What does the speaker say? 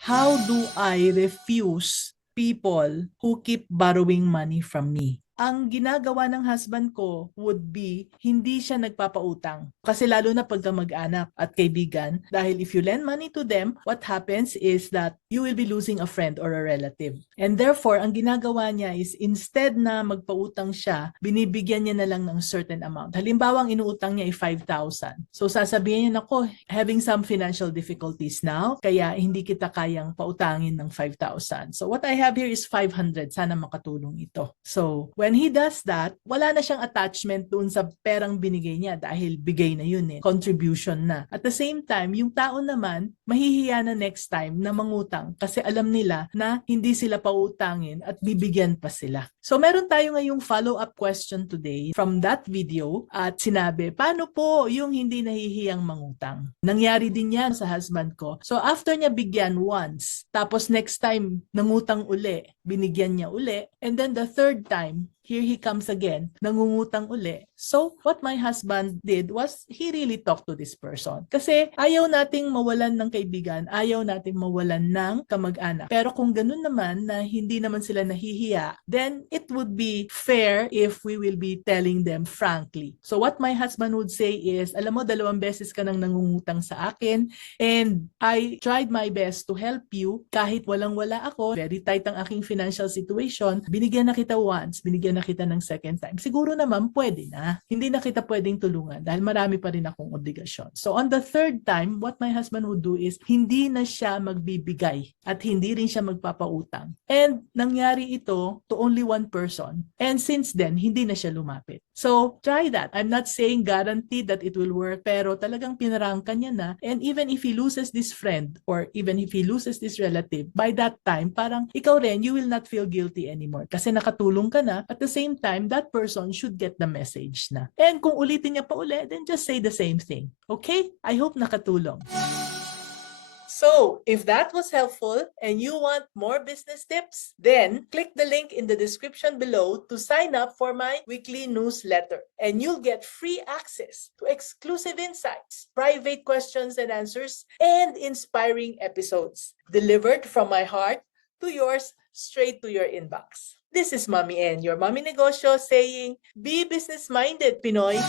How do I refuse people who keep borrowing money from me? Ang ginagawa ng husband ko would be, hindi siya nagpapautang. Kasi lalo na pagka mag-anak at kaibigan, dahil if you lend money to them, what happens is that you will be losing a friend or a relative. And therefore, ang ginagawa niya is instead na magpautang siya, binibigyan niya na lang ng certain amount. Halimbawa, ang inuutang niya ay 5,000. So sasabihin niya, nako, having some financial difficulties now, kaya hindi kita kayang pautangin ng 5,000. So what I have here is 500. Sana makatulong ito. So when he does that, wala na siyang attachment doon sa perang binigay niya dahil bigay na yun contribution na. At the same time, yung tao naman, mahihiya na next time na mangutang kasi alam nila na hindi sila pautangin at bibigyan pa sila. So meron tayo ngayong follow-up question today from that video at sinabi, paano po yung hindi nahihiyang mangutang? Nangyari din yan sa husband ko. So after niya bigyan once, tapos next time nangutang uli, binigyan niya uli, and then the third time, here he comes again, nangungutang uli. So, what my husband did was, he really talked to this person. Kasi ayaw nating mawalan ng kaibigan, ayaw nating mawalan ng kamag-anak. Pero kung ganun naman, na hindi naman sila nahihiya, then it would be fair if we will be telling them frankly. So, what my husband would say is, alam mo, 2 beses ka nang nangungutang sa akin, and I tried my best to help you kahit walang-wala ako, very tight ang aking financial situation, binigyan na kita once, binigyan na kita ng second time. Siguro naman pwede na. Hindi na kita pwedeng tulungan dahil marami pa rin akong obligasyon. So on the third time, what my husband would do is hindi na siya magbibigay at hindi rin siya magpapautang. And nangyari ito to only one person. And since then, hindi na siya lumapit. So try that. I'm not saying guaranteed that it will work, pero talagang pinarangkan niya na. And even if he loses this friend or even if he loses this relative, by that time, parang ikaw rin, you will not feel guilty anymore kasi nakatulong ka na. At the same time, that person should get the message na. And kung ulitin niya pa uli, then just say the same thing. Okay? I hope nakatulong. So, if that was helpful and you want more business tips, then click the link in the description below to sign up for my weekly newsletter. And you'll get free access to exclusive insights, private questions and answers, and inspiring episodes delivered from my heart to yours straight to your inbox. This is Mommy N, your Mommy Negosyo, saying, be business-minded, Pinoy!